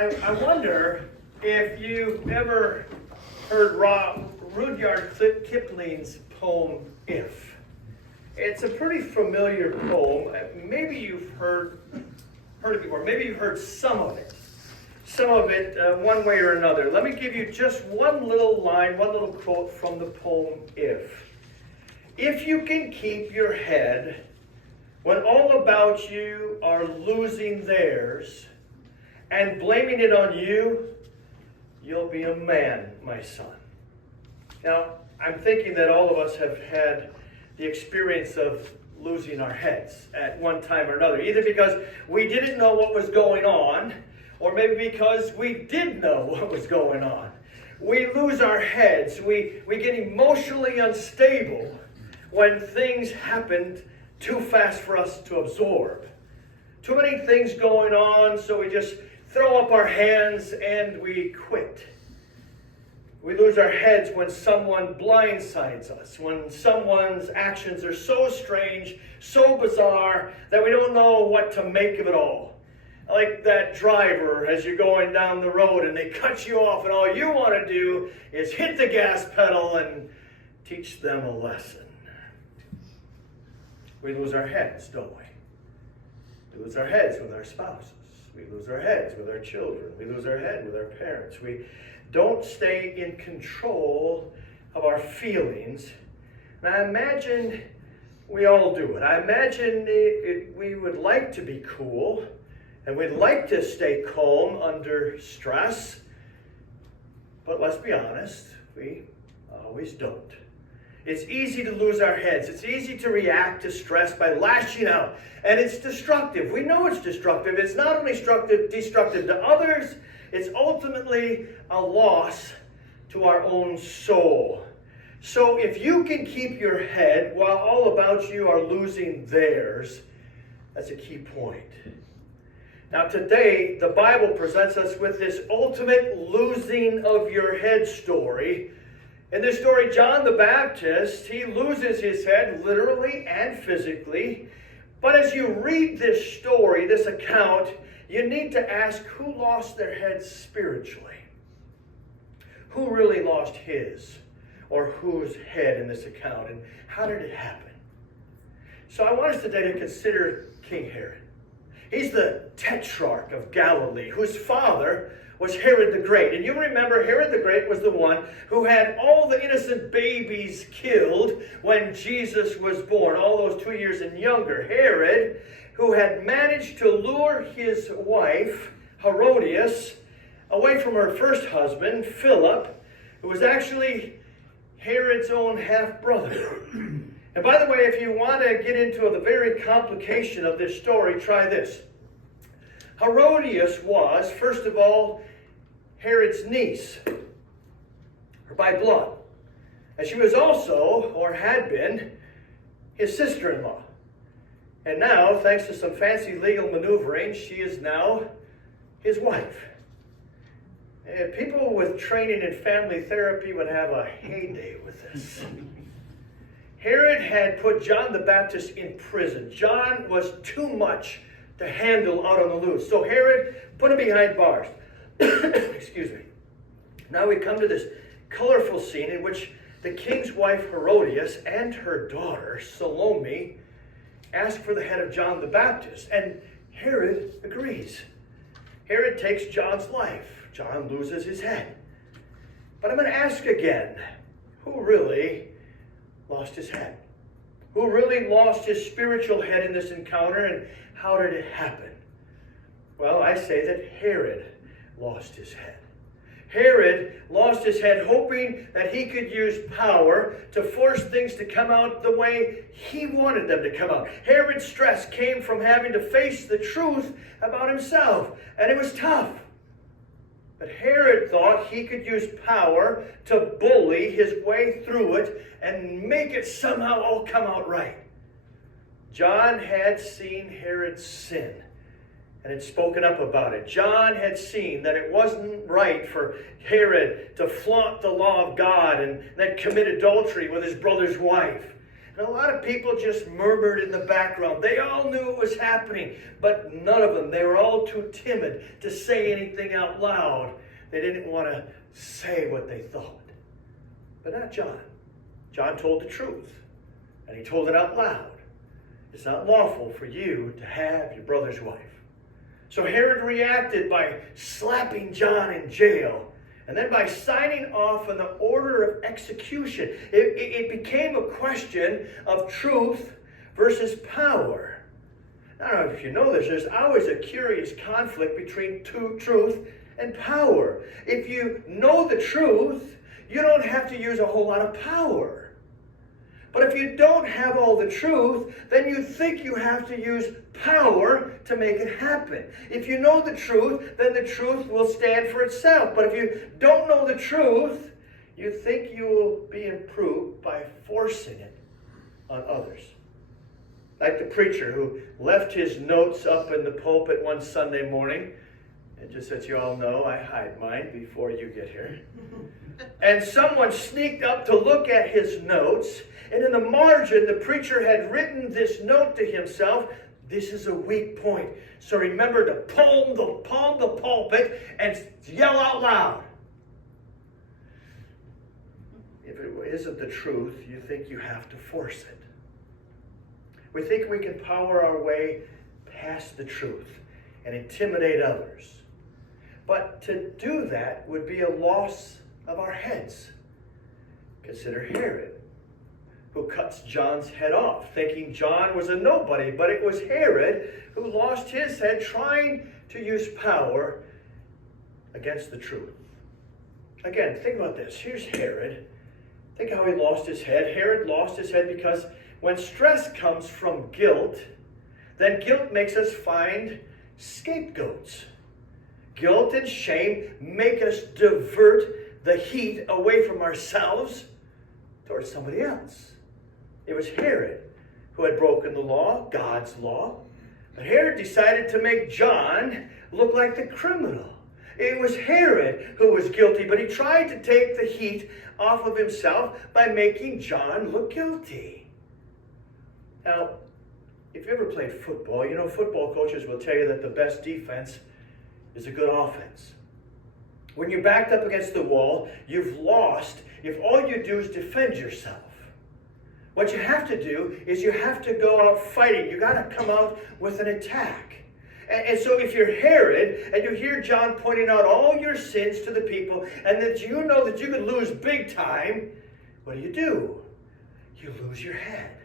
I wonder if you've ever heard Rudyard Kipling's poem, If. It's a pretty familiar poem. Maybe you've heard it before. Maybe you've heard some of it. One way or another. Let me give you just one little line, one little quote from the poem, If. If you can keep your head when all about you are losing theirs and blaming it on you, you'll be a man, my son. Now, I'm thinking that all of us have had the experience of losing our heads at one time or another, either because we didn't know what was going on, or maybe because we did know what was going on. We lose our heads. We get emotionally unstable when things happen too fast for us to absorb. Too many things going on, so we just throw up our hands and we quit. We lose our heads when someone blindsides us, when someone's actions are so strange, so bizarre, that we don't know what to make of it all. Like that driver as you're going down the road and they cut you off and all you want to do is hit the gas pedal and teach them a lesson. We lose our heads, don't we? We lose our heads with our spouses. We lose our heads with our children. We lose our head with our parents. We don't stay in control of our feelings. And I imagine we all do it. I imagine we would like to be cool, and we'd like to stay calm under stress. But let's be honest, we always don't. It's easy to lose our heads. It's easy to react to stress by lashing out. And it's destructive. We know it's destructive. It's not only destructive to others, it's ultimately a loss to our own soul. So if you can keep your head while all about you are losing theirs, that's a key point. Now today, the Bible presents us with this ultimate losing of your head story. In this story, John the Baptist, he loses his head literally and physically. But as you read this story, this account, you need to ask who lost their heads spiritually. Who really lost his or whose head in this account, and how did it happen? So I want us today to consider King Herod. He's the tetrarch of Galilee, whose father was Herod the Great. And you remember Herod the Great was the one who had all the innocent babies killed when Jesus was born, all those 2 years and younger. Herod, who had managed to lure his wife, Herodias, away from her first husband, Philip, who was actually Herod's own half-brother. And by the way, if you want to get into the very complication of this story, try this. Herodias was, first of all, Herod's niece, or by blood. And she was also, or had been, his sister-in-law. And now, thanks to some fancy legal maneuvering, she is now his wife. And people with training in family therapy would have a heyday with this. Herod had put John the Baptist in prison. John was too much to handle out on the loose. So Herod put him behind bars. Excuse me. Now we come to this colorful scene in which the king's wife Herodias and her daughter Salome ask for the head of John the Baptist. And Herod agrees. Herod takes John's life. John loses his head. But I'm going to ask again, who really lost his head? Who really lost his spiritual head in this encounter, and how did it happen? Well, I say that Herod lost his head. Herod lost his head hoping that he could use power to force things to come out the way he wanted them to come out. Herod's stress came from having to face the truth about himself, and it was tough. But Herod thought he could use power to bully his way through it and make it somehow all come out right. John had seen Herod's sin and had spoken up about it. John had seen that it wasn't right for Herod to flaunt the law of God and then commit adultery with his brother's wife. And a lot of people just murmured in the background. They all knew it was happening, but none of them. They were all too timid to say anything out loud. They didn't want to say what they thought. But not John. John told the truth, and he told it out loud. It's not lawful for you to have your brother's wife. So Herod reacted by slapping John in jail, and then by signing off on the order of execution. It became a question of truth versus power. I don't know if you know this, there's always a curious conflict between truth and power. If you know the truth, you don't have to use a whole lot of power. But if you don't have all the truth, then you think you have to use power to make it happen. If you know the truth, then the truth will stand for itself. But if you don't know the truth, you think you will be improved by forcing it on others. Like the preacher who left his notes up in the pulpit one Sunday morning. And just so you all know, I hide mine before you get here. And someone sneaked up to look at his notes. And in the margin, the preacher had written this note to himself: this is a weak point. So remember to palm the pulpit and yell out loud. If it isn't the truth, you think you have to force it. We think we can power our way past the truth and intimidate others. But to do that would be a loss of our heads. Consider Herod, who cuts John's head off, thinking John was a nobody. But it was Herod who lost his head trying to use power against the truth. Again, think about this. Here's Herod. Think how he lost his head. Herod lost his head because when stress comes from guilt, then guilt makes us find scapegoats. Guilt and shame make us divert the heat away from ourselves towards somebody else. It was Herod who had broken the law, God's law. But Herod decided to make John look like the criminal. It was Herod who was guilty, but he tried to take the heat off of himself by making John look guilty. Now, if you ever played football, you know football coaches will tell you that the best defense is a good offense. When you're backed up against the wall, you've lost if all you do is defend yourself. What you have to do is you have to go out fighting. You got to come out with an attack. And so if you're Herod and you hear John pointing out all your sins to the people and that you know that you could lose big time, what do? You lose your head.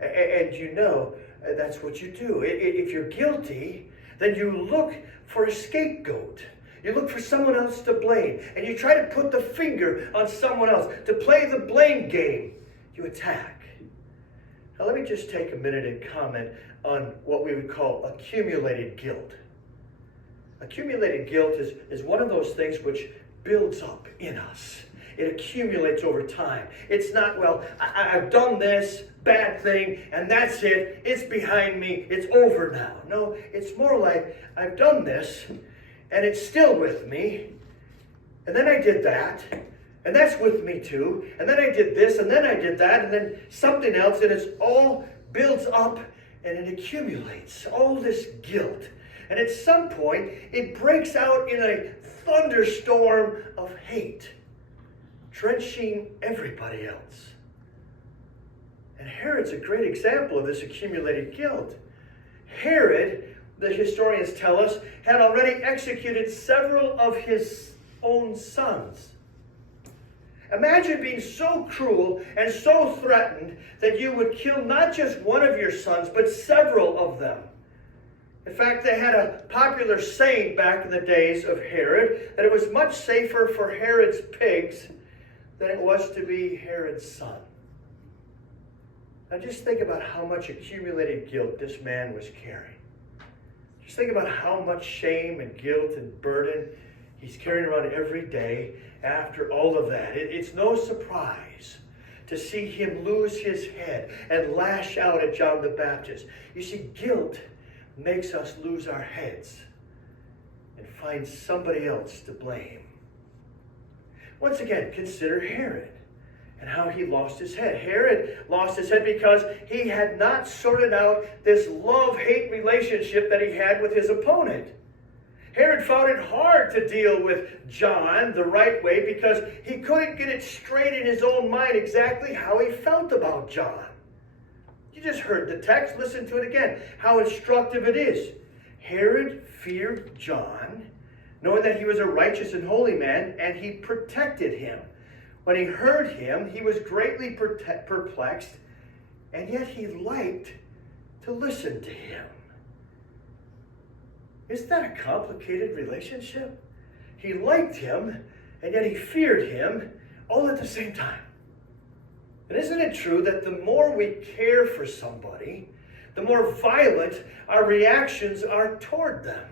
And you know that's what you do. If you're guilty, then you look for a scapegoat. You look for someone else to blame. And you try to put the finger on someone else. To play the blame game, you attack. Now let me just take a minute and comment on what we would call accumulated guilt. Accumulated guilt is one of those things which builds up in us. It accumulates over time. It's not, well, I've done this bad thing, and that's it. It's behind me. It's over now. No, it's more like, I've done this, and it's still with me. And then I did that, and that's with me too. And then I did this, and then I did that, and then something else, and it's all builds up, and it accumulates. All this guilt. And at some point, it breaks out in a thunderstorm of hate, drenching everybody else. And Herod's a great example of this accumulated guilt. Herod, the historians tell us, had already executed several of his own sons. Imagine being so cruel and so threatened that you would kill not just one of your sons, but several of them. In fact, they had a popular saying back in the days of Herod that it was much safer for Herod's pigs than it was to be Herod's son. Now just think about how much accumulated guilt this man was carrying. Just think about how much shame and guilt and burden he's carrying around every day after all of that. It's no surprise to see him lose his head and lash out at John the Baptist. You see, guilt makes us lose our heads and find somebody else to blame. Once again, consider Herod. and how he lost his head. Herod lost his head because he had not sorted out this love-hate relationship that he had with his opponent. Herod found it hard to deal with John the right way because he couldn't get it straight in his own mind exactly how he felt about John. You just heard the text. Listen to it again, how instructive it is. Herod feared John, knowing that he was a righteous and holy man, and he protected him. When he heard him, he was greatly perplexed, and yet he liked to listen to him. Isn't that a complicated relationship? He liked him, and yet he feared him, all at the same time. And isn't it true that the more we care for somebody, the more violent our reactions are toward them?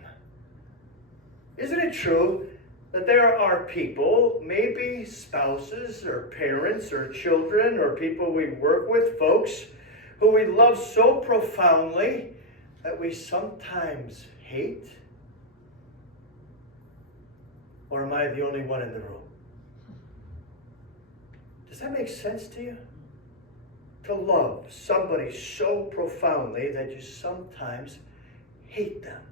Isn't it true that there are people, maybe spouses or parents or children or people we work with, folks, who we love so profoundly that we sometimes hate? Or am I the only one in the room? Does that make sense to you? To love somebody so profoundly that you sometimes hate them.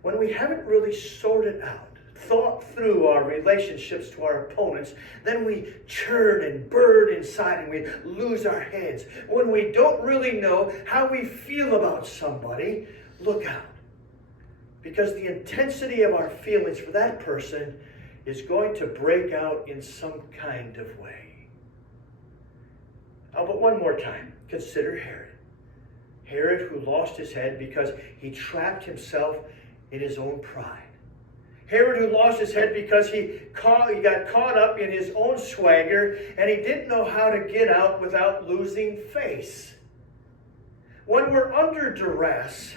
When we haven't really sorted out, thought through our relationships to our opponents, then we churn and burn inside and we lose our heads. When we don't really know how we feel about somebody, look out. Because the intensity of our feelings for that person is going to break out in some kind of way. Oh, but one more time, consider Herod. Herod, who lost his head because he trapped himself in his own pride. Herod, who lost his head because he got caught up in his own swagger and he didn't know how to get out without losing face. When we're under duress,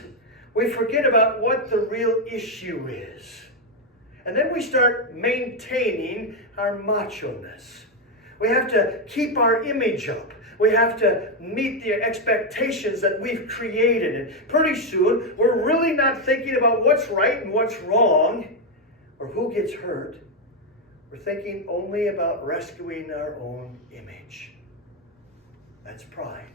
we forget about what the real issue is. And then we start maintaining our macho-ness. We have to keep our image up. We have to meet the expectations that we've created. And pretty soon, we're really not thinking about what's right and what's wrong or who gets hurt. We're thinking only about rescuing our own image. That's pride.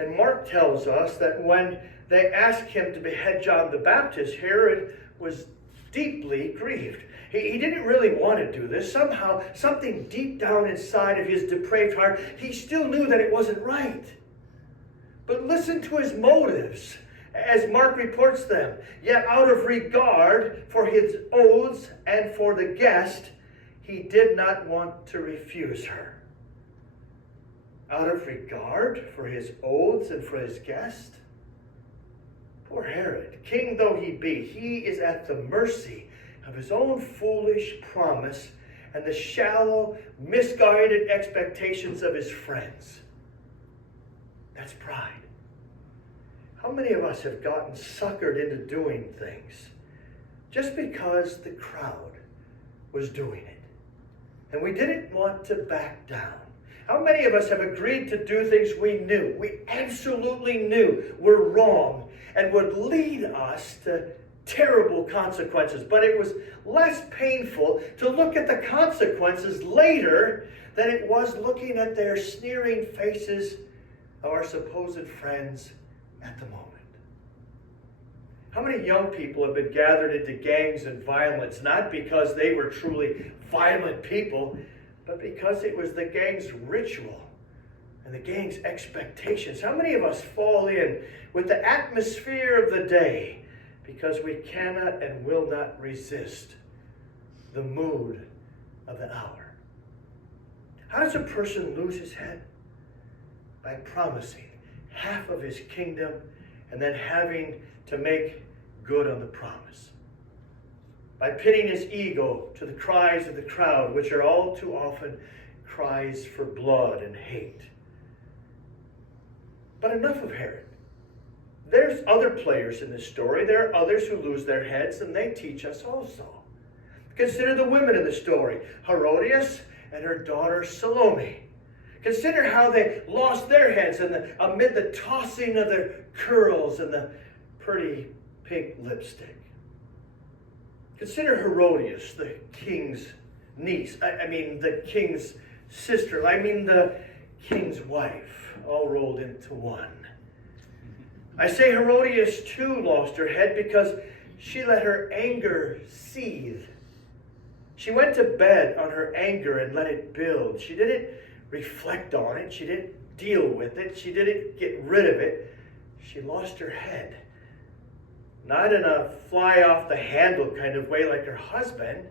And Mark tells us that when they asked him to behead John the Baptist, Herod was deeply grieved. He didn't really want to do this. Somehow, something deep down inside of his depraved heart, he still knew that it wasn't right. But listen to his motives as Mark reports them. Yet out of regard for his oaths and for the guest, he did not want to refuse her. Out of regard for his oaths and for his guest? Poor Herod, king though he be, he is at the mercy of his own foolish promise and the shallow, misguided expectations of his friends. That's pride. How many of us have gotten suckered into doing things just because the crowd was doing it? And we didn't want to back down. How many of us have agreed to do things we absolutely knew were wrong and would lead us to terrible consequences? But it was less painful to look at the consequences later than it was looking at their sneering faces of our supposed friends at the moment. How many young people have been gathered into gangs and violence, not because they were truly violent people, but because it was the gang's ritual and the gang's expectations? How many of us fall in with the atmosphere of the day because we cannot and will not resist the mood of the hour? How does a person lose his head? By promising half of his kingdom and then having to make good on the promise. By pitting his ego to the cries of the crowd, which are all too often cries for blood and hate. But enough of Herod. There's other players in this story. There are others who lose their heads, and they teach us also. Consider the women in the story, Herodias and her daughter Salome. Consider how they lost their heads amid the tossing of their curls and the pretty pink lipstick. Consider Herodias, the king's niece, I mean the king's sister, I mean the king's wife, all rolled into one. I say Herodias too lost her head because she let her anger seethe. She went to bed on her anger and let it build. She didn't reflect on it. She didn't deal with it. She didn't get rid of it. She lost her head. Not in a fly off the handle kind of way like her husband,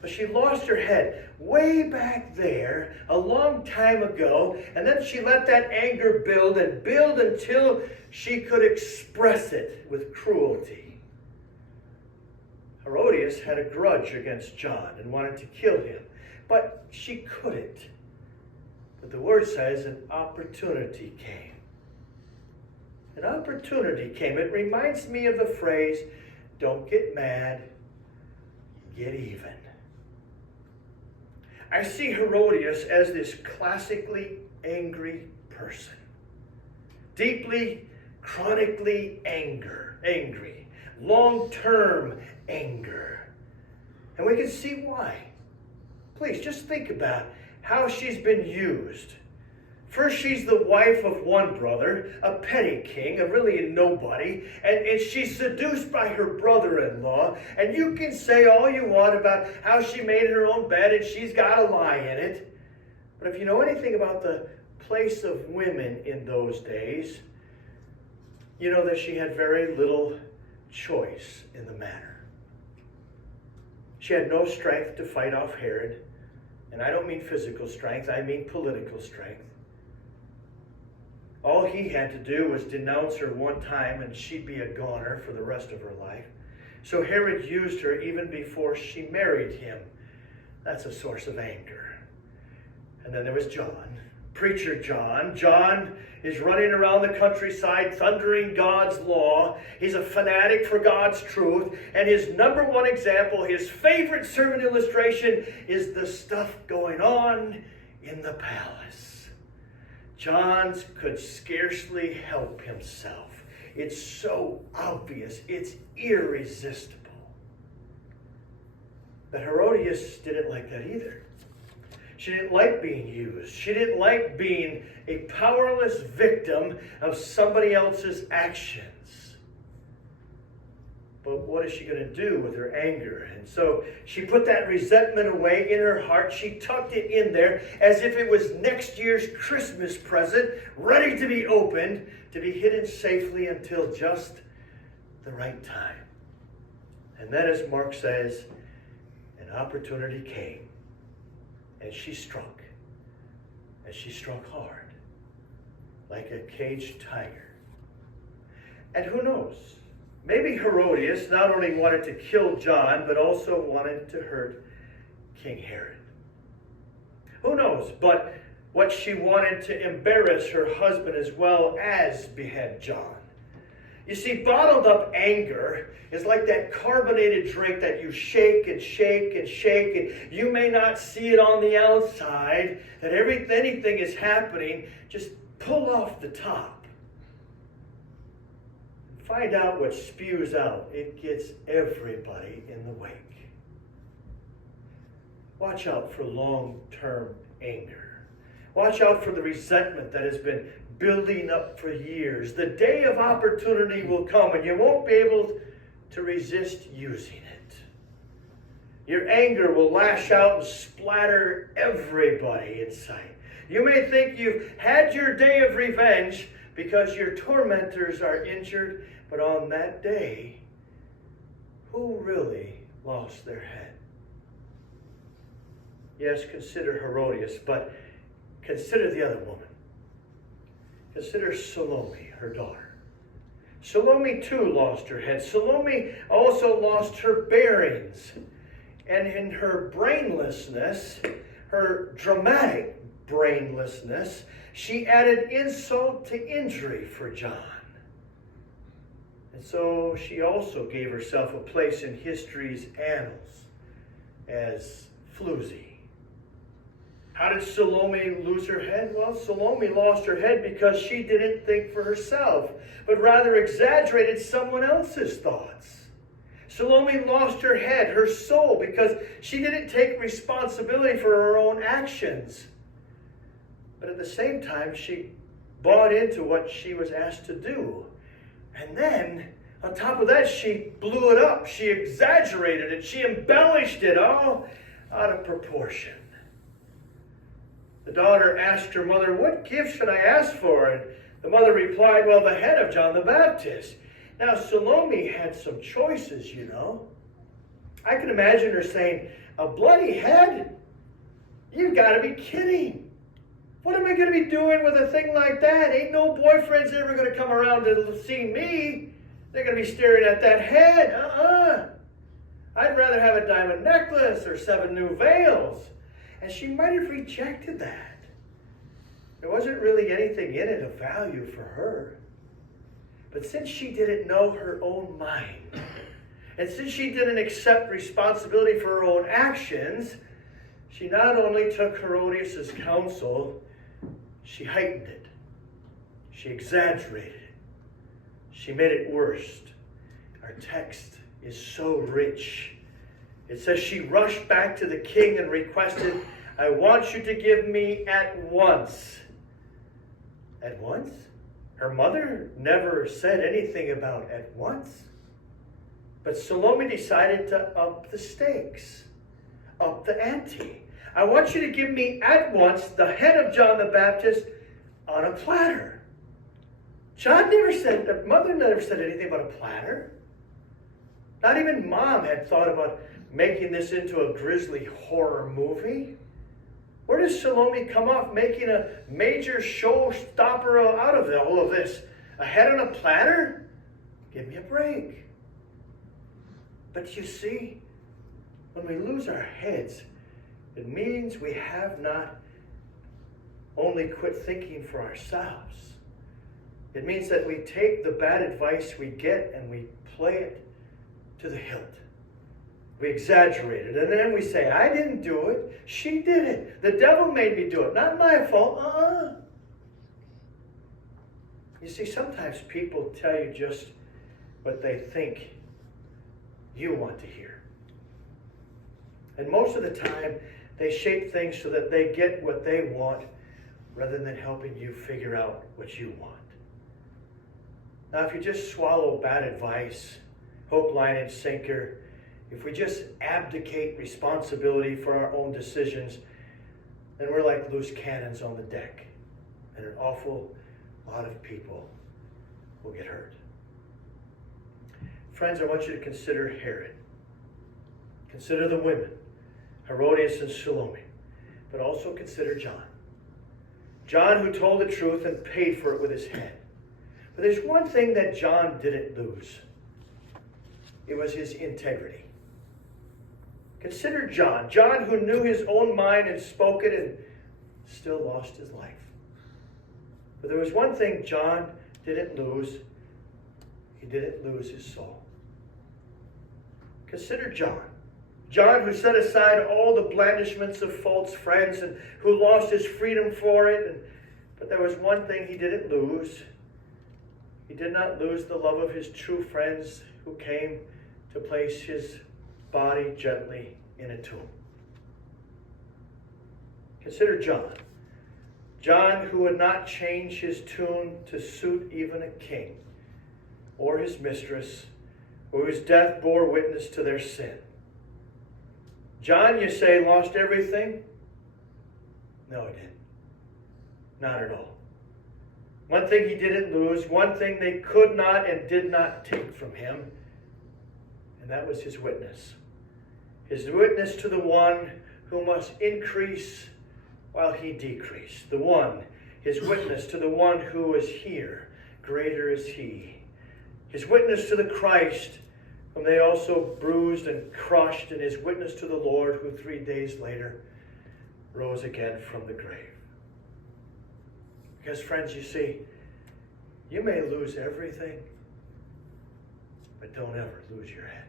but she lost her head way back there a long time ago, and then she let that anger build and build until she could express it with cruelty. Herodias had a grudge against John and wanted to kill him, but she couldn't. But the word says an opportunity came. An opportunity came. It reminds me of the phrase, don't get mad, get even. I see Herodias as this classically angry person. Deeply, chronically angry. Long-term anger. And we can see why. Please, just think about how she's been used. First, she's the wife of one brother, a petty king, a really nobody, and she's seduced by her brother-in-law. And you can say all you want about how she made her own bed and she's got a lie in it. But if you know anything about the place of women in those days, you know that she had very little choice in the matter. She had no strength to fight off Herod. And I don't mean physical strength, I mean political strength. All he had to do was denounce her one time and she'd be a goner for the rest of her life. So Herod used her even before she married him. That's a source of anger. And then there was John, preacher John. John is running around the countryside thundering God's law. He's a fanatic for God's truth. And his number one example, his favorite sermon illustration, is the stuff going on in the palace. John could scarcely help himself. It's so obvious. It's irresistible. But Herodias didn't like that either. She didn't like being used. She didn't like being a powerless victim of somebody else's actions. But what is she going to do with her anger? And so she put that resentment away in her heart. She tucked it in there as if it was next year's Christmas present, ready to be opened, to be hidden safely until just the right time. And then, as Mark says, an opportunity came. And she struck. And she struck hard, like a caged tiger. And who knows? Maybe Herodias not only wanted to kill John, but also wanted to hurt King Herod. Who knows? But what she wanted to embarrass her husband as well as behead John. You see, bottled up anger is like that carbonated drink that you shake and shake and shake, and you may not see it on the outside, that anything is happening. Just pull off the top. Find out what spews out. It gets everybody in the wake. Watch out for long-term anger. Watch out for the resentment that has been building up for years. The day of opportunity will come and you won't be able to resist using it. Your anger will lash out and splatter everybody in sight. You may think you've had your day of revenge because your tormentors are injured, but on that day, who really lost their head? Yes, consider Herodias, but consider the other woman. Consider Salome, her daughter. Salome too lost her head. Salome also lost her bearings. And in her brainlessness, her dramatic brainlessness, she added insult to injury for John. And so she also gave herself a place in history's annals as floozy. How did Salome lose her head? Well, Salome lost her head because she didn't think for herself, but rather exaggerated someone else's thoughts. Salome lost her head, her soul, because she didn't take responsibility for her own actions. But at the same time, she bought into what she was asked to do. And then, on top of that, she blew it up. She exaggerated it. She embellished it all out of proportion. The daughter asked her mother, "What gift should I ask for?" And the mother replied, "Well, the head of John the Baptist." Now, Salome had some choices, you know. I can imagine her saying, "A bloody head? You've got to be kidding. What am I going to be doing with a thing like that? Ain't no boyfriend's ever going to come around to see me. They're going to be staring at that head. I'd rather have a diamond necklace or 7 new veils." And she might have rejected that. There wasn't really anything in it of value for her. But since she didn't know her own mind, and since she didn't accept responsibility for her own actions, she not only took Herodias' counsel, she heightened it. She exaggerated it. She made it worse. Our text is so rich. It says she rushed back to the king and requested, "I want you to give me at once." At once? Her mother never said anything about at once. But Salome decided to up the stakes, up the ante. "I want you to give me at once the head of John the Baptist on a platter." The mother never said anything about a platter. Not even Mom had thought about making this into a grisly horror movie. Where does Salome come off making a major showstopper out of all of this? A head on a platter? Give me a break. But you see, when we lose our heads, it means we have not only quit thinking for ourselves. It means that we take the bad advice we get and we play it to the hilt. We exaggerate it, and then we say, "I didn't do it. She did it. The devil made me do it. Not my fault." You see, sometimes people tell you just what they think you want to hear. And most of the time, they shape things so that they get what they want rather than helping you figure out what you want. Now, if you just swallow bad advice, hook, line, and sinker, if we just abdicate responsibility for our own decisions, then we're like loose cannons on the deck, and an awful lot of people will get hurt. Friends, I want you to consider Herod. Consider the women, Herodias and Salome, but also consider John. John, who told the truth and paid for it with his head. But there's one thing that John didn't lose. It was his integrity. Consider John. John, who knew his own mind and spoke it and still lost his life. But there was one thing John didn't lose. He didn't lose his soul. Consider John. John, who set aside all the blandishments of false friends and who lost his freedom for it. But there was one thing he didn't lose. He did not lose the love of his true friends who came to place his body gently in a tomb. Consider John. John, who would not change his tune to suit even a king or his mistress, whose death bore witness to their sin. John, you say, lost everything? No, he didn't. Not at all. One thing he didn't lose, one thing they could not and did not take from him, and that was his witness. His witness to the one who must increase while he decreased. His witness to the one who is here, greater is he. His witness to the Christ, whom they also bruised and crushed, and his witness to the Lord, who 3 days later rose again from the grave. Because, friends, you see, you may lose everything, but don't ever lose your head.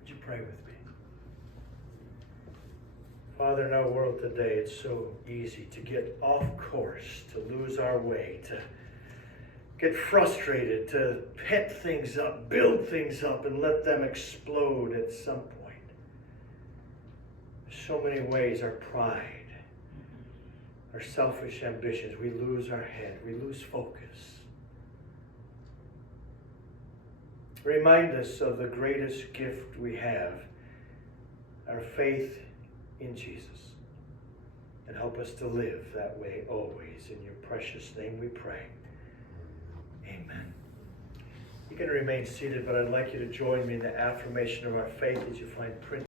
Would you pray with me? Father, in our world today, it's so easy to get off course, to lose our way, to get frustrated, to pent things up, build things up, and let them explode at some point. So many ways our pride, our selfish ambitions, we lose our head, we lose focus. Remind us of the greatest gift we have, our faith in Jesus. And help us to live that way always. In your precious name we pray. Amen. You can remain seated, but I'd like you to join me in the affirmation of our faith as you find print.